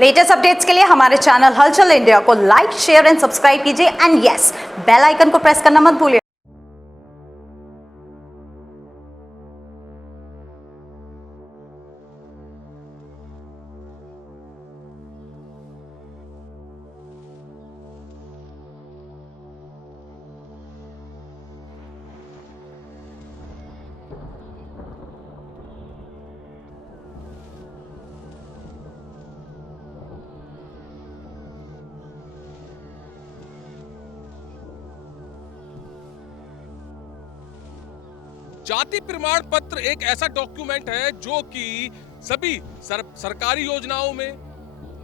Latest updates के लिए हमारे चैनल हलचल इंडिया को लाइक, शेयर एंड सब्सक्राइब कीजिए एंड यस, बेल आइकन को प्रेस करना मत भूलिए। जाति प्रमाण पत्र एक ऐसा डॉक्यूमेंट है जो कि सभी सरकारी योजनाओं में,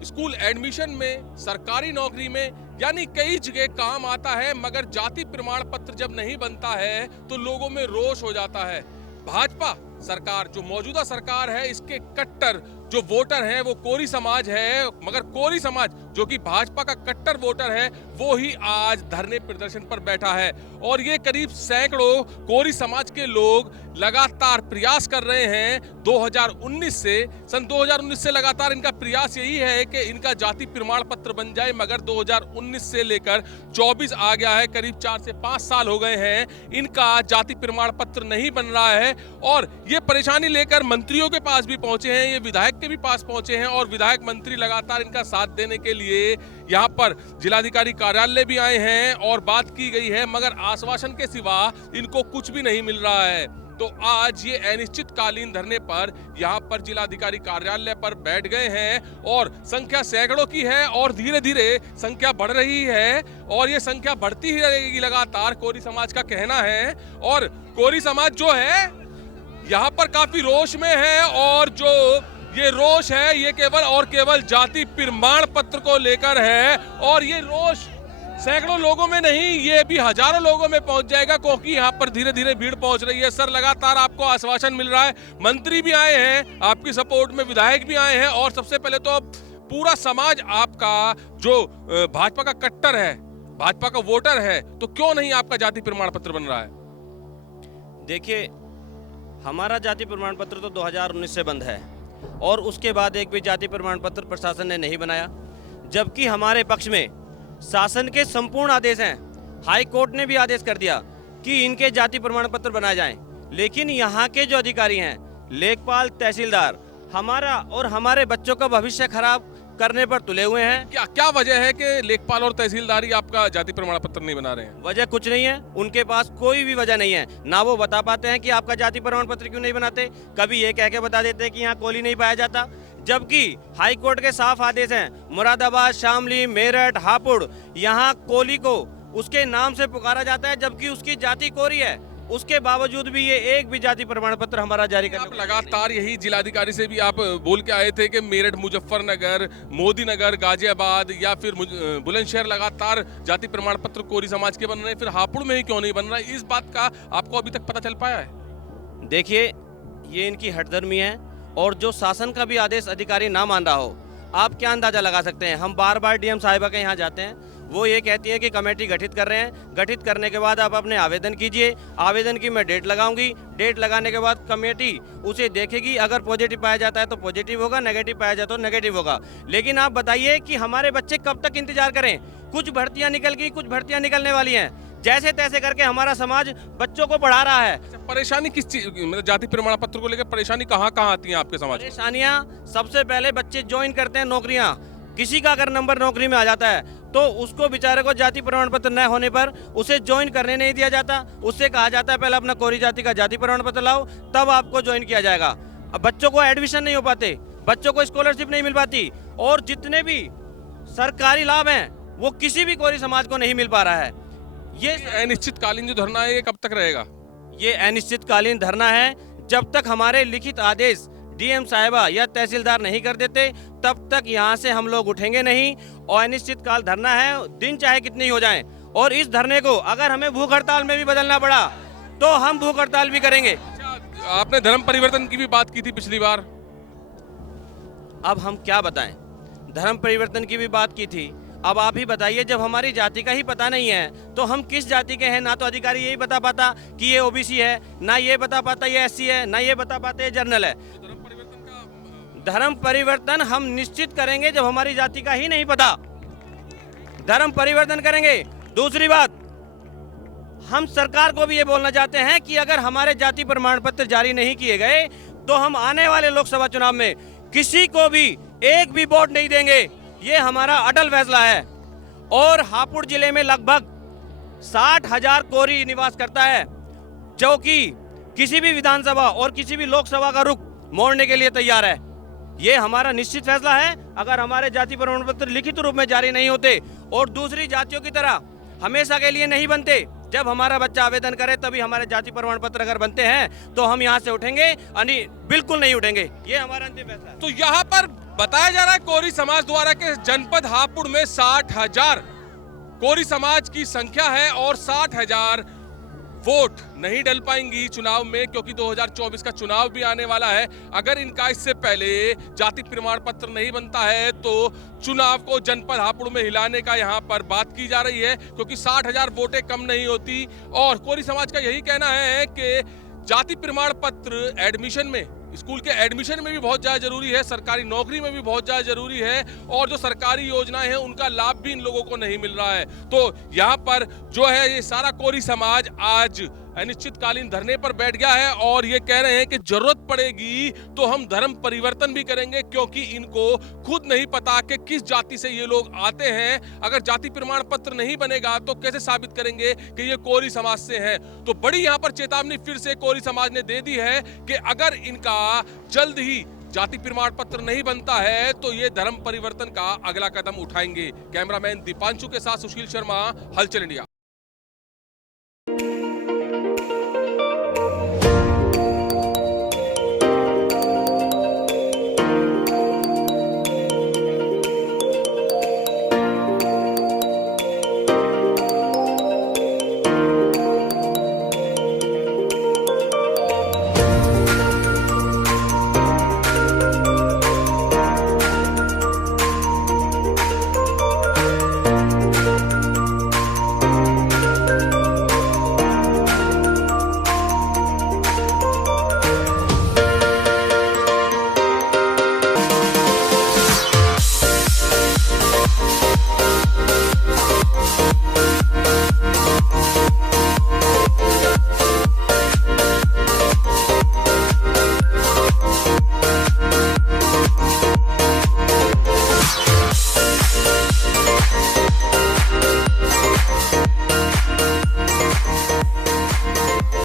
स्कूल एडमिशन में, सरकारी नौकरी में, यानी कई जगह काम आता है। मगर जाति प्रमाण पत्र जब नहीं बनता है तो लोगों में रोष हो जाता है। भाजपा सरकार, जो मौजूदा सरकार है, इसके कट्टर जो वोटर हैं वो कोरी समाज है। मगर कोरी समाज जो कि भाजपा का कट्टर वोटर है वो ही आज धरने प्रदर्शन पर बैठा है। और ये करीब सैकड़ों कोरी समाज के लोग लगातार प्रयास कर रहे हैं 2019 से। सन 2019 से लगातार इनका प्रयास यही है कि इनका जाति प्रमाण पत्र बन जाए। मगर 2019 से लेकर 24 आ गया है, करीब 4 से 5 साल हो गए हैं, इनका जाति प्रमाण पत्र नहीं बन रहा है। और ये परेशानी लेकर मंत्रियों के पास भी पहुंचे हैं, ये विधायक के भी पास पहुंचे हैं और विधायक मंत्री लगातार इनका साथ देने के लिए यहां पर जिलाधिकारी कार्यालय भी आए हैं और बात की गई है। मगर आश्वासन के सिवा इनको कुछ भी नहीं मिल रहा है। तो आज ये अनिश्चितकालीन धरने पर यहां पर जिलाधिकारी कार्यालय पर बैठ गए हैं और संख्या सैकड़ों की है और धीरे धीरे संख्या बढ़ रही है और ये संख्या बढ़ती ही रहेगी लगातार, कोरी समाज का कहना है। और कोरी समाज जो है यहाँ पर काफी रोष में है और जो ये रोष है ये केवल और केवल जाति प्रमाण पत्र को लेकर है। और ये रोष सैकड़ों लोगों में नहीं, ये भी हजारों लोगों में पहुंच जाएगा, क्योंकि यहाँ पर धीरे धीरे भीड़ पहुंच रही है। सर, लगातार आपको आश्वासन मिल रहा है, मंत्री भी आए हैं आपकी सपोर्ट में, विधायक भी आए हैं और सबसे पहले तो पूरा समाज आपका जो भाजपा का कट्टर है, भाजपा का वोटर है, तो क्यों नहीं आपका जाति प्रमाण पत्र बन रहा है? देखिए, हमारा जाति प्रमाण पत्र तो 2019 से बंद है और उसके बाद एक भी जाति प्रमाण पत्र प्रशासन ने नहीं बनाया, जबकि हमारे पक्ष में शासन के संपूर्ण आदेश हैं। हाई कोर्ट ने भी आदेश कर दिया कि इनके जाति प्रमाण पत्र बनाए जाएं, लेकिन यहाँ के जो अधिकारी हैं, लेखपाल, तहसीलदार, हमारा और हमारे बच्चों का भविष्य खराब करने पर तुले हुए हैं। क्या वजह है कि लेखपाल और तहसीलदार ही आपका जाति प्रमाण पत्र नहीं बना रहे हैं? वजह कुछ नहीं है, उनके पास कोई भी वजह नहीं है। ना वो बता पाते हैं कि आपका जाति प्रमाण पत्र क्यों नहीं बनाते। कभी ये कह के बता देते हैं कि यहाँ कोली नहीं पाया जाता, जबकि हाई कोर्ट के साफ आदेश हैं, मुरादाबाद, शामली, मेरठ, हापुड़, यहाँ कोली को उसके नाम से पुकारा जाता है, जबकि उसकी जाति कोरी है। उसके बावजूद भी ये एक भी जाति प्रमाण पत्र हमारा जारी करने आप लगातार यही जिलाधिकारी से भी आप बोल के आए थे कि मेरठ, मुजफ्फरनगर, मोदी नगर, गाजियाबाद या फिर बुलंदशहर लगातार जाति प्रमाण पत्र कोरी समाज के बन रहे हैं, फिर हापुड़ में ही क्यों नहीं बन रहा है? इस बात का आपको अभी तक पता चल पाया है? देखिए, ये इनकी हठधर्मी है और जो शासन का भी आदेश अधिकारी ना मान रहा हो, आप क्या अंदाजा लगा सकते हैं? हम बार बार डीएम साहिबा के यहाँ जाते हैं, वो ये कहती है कि कमेटी गठित कर रहे हैं, गठित करने के बाद आप अपने आवेदन कीजिए, आवेदन की मैं डेट लगाऊंगी, डेट लगाने के बाद कमेटी उसे देखेगी, अगर पॉजिटिव पाया जाता है तो पॉजिटिव होगा, नेगेटिव पाया जाता है तो नेगेटिव होगा। लेकिन आप बताइए कि हमारे बच्चे कब तक इंतजार करें? कुछ भर्तियां निकल गई, कुछ भर्तियां निकलने वाली हैं, जैसे तैसे करके हमारा समाज बच्चों को पढ़ा रहा है। परेशानी किस चीज, मतलब जाति प्रमाण पत्र को लेकर परेशानी कहाँ कहाँ आती है आपके समाज? परेशानियां सबसे पहले बच्चे ज्वाइन करते हैं नौकरियां, किसी का अगर नंबर नौकरी में आ जाता है तो उसको बेचारे को जाति प्रमाण पत्र न होने पर उसे ज्वाइन करने नहीं दिया जाता। उससे कहा जाता है पहले अपना कोरी जाति का जाति प्रमाण पत्र लाओ, तब आपको ज्वाइन किया जाएगा। अब बच्चों को एडमिशन नहीं हो पाते, बच्चों को स्कॉलरशिप नहीं मिल पाती और जितने भी सरकारी लाभ हैं वो किसी भी कोरी समाज को नहीं मिल पा रहा है। ये अनिश्चितकालीन जो धरना है ये कब तक रहेगा? ये अनिश्चितकालीन धरना है, जब तक हमारे लिखित आदेश डीएम साहिबा या तहसीलदार नहीं कर देते तब तक यहाँ से हम लोग उठेंगे नहीं। और अनिश्चितकाल धरना है, दिन चाहे कितनी हो जाएं। और इस धरने को अगर हमें भूख हड़ताल में भी बदलना पड़ा तो हम भूख हड़ताल भी करेंगे। आपने धर्म परिवर्तन की भी बात की थी पिछली बार, अब हम क्या बताएं? धर्म परिवर्तन की भी बात की थी, अब आप ही बताइए, जब हमारी जाति का ही पता नहीं है तो हम किस जाति के हैं? ना तो अधिकारी यही बता पाता कि ये ओबीसी है, ना ये बता पाता ये एससी है, ना ये बता पाते ये जनरल है। धर्म परिवर्तन हम निश्चित करेंगे जब हमारी जाति का ही नहीं पता, धर्म परिवर्तन करेंगे। दूसरी बात, हम सरकार को भी ये बोलना चाहते हैं कि अगर हमारे जाति प्रमाण पत्र जारी नहीं किए गए तो हम आने वाले लोकसभा चुनाव में किसी को भी एक भी वोट नहीं देंगे। ये हमारा अटल फैसला है। और हापुड़ जिले में लगभग 60,000 कोरी निवास करता है, जो कि किसी भी विधानसभा और किसी भी लोकसभा का रुख मोड़ने के लिए तैयार है। ये हमारा निश्चित फैसला है। अगर हमारे जाति प्रमाण पत्र लिखित रूप में जारी नहीं होते और दूसरी जातियों की तरह हमेशा के लिए नहीं बनते, जब हमारा बच्चा आवेदन करे तभी हमारे जाति प्रमाण पत्र अगर बनते हैं तो हम यहाँ से उठेंगे, बिल्कुल नहीं उठेंगे। ये हमारा अंतिम फैसला है। तो यहाँ पर बताया जा रहा है कोरी समाज द्वारा के जनपद हापुड़ में 60,000 कोरी समाज की संख्या है और 60,000 वोट नहीं डल पाएंगी चुनाव में, क्योंकि 2024 का चुनाव भी आने वाला है। अगर इनका इससे पहले जाति प्रमाण पत्र नहीं बनता है तो चुनाव को जनपद हापुड़ में हिलाने का यहाँ पर बात की जा रही है, क्योंकि 60,000 वोटें कम नहीं होती। और कोरी समाज का यही कहना है कि जाति प्रमाण पत्र एडमिशन में, स्कूल के एडमिशन में भी बहुत ज़्यादा जरूरी है, सरकारी नौकरी में भी बहुत ज़्यादा जरूरी है, और जो सरकारी योजनाएं हैं उनका लाभ भी इन लोगों को नहीं मिल रहा है। तो यहाँ पर जो है ये सारा कोरी समाज आज अनिश्चितकालीन धरने पर बैठ गया है और ये कह रहे हैं कि जरूरत पड़ेगी तो हम धर्म परिवर्तन भी करेंगे, क्योंकि इनको खुद नहीं पता कि किस जाति से ये लोग आते हैं। अगर जाति प्रमाण पत्र नहीं बनेगा तो कैसे साबित करेंगे कि ये कोरी समाज से हैं। तो बड़ी यहाँ पर चेतावनी फिर से कोरी समाज ने दे दी है कि अगर इनका जल्द ही जाति प्रमाण पत्र नहीं बनता है तो ये धर्म परिवर्तन का अगला कदम उठाएंगे। कैमरामैन दीपांशु के साथ सुशील शर्मा, हलचल इंडिया।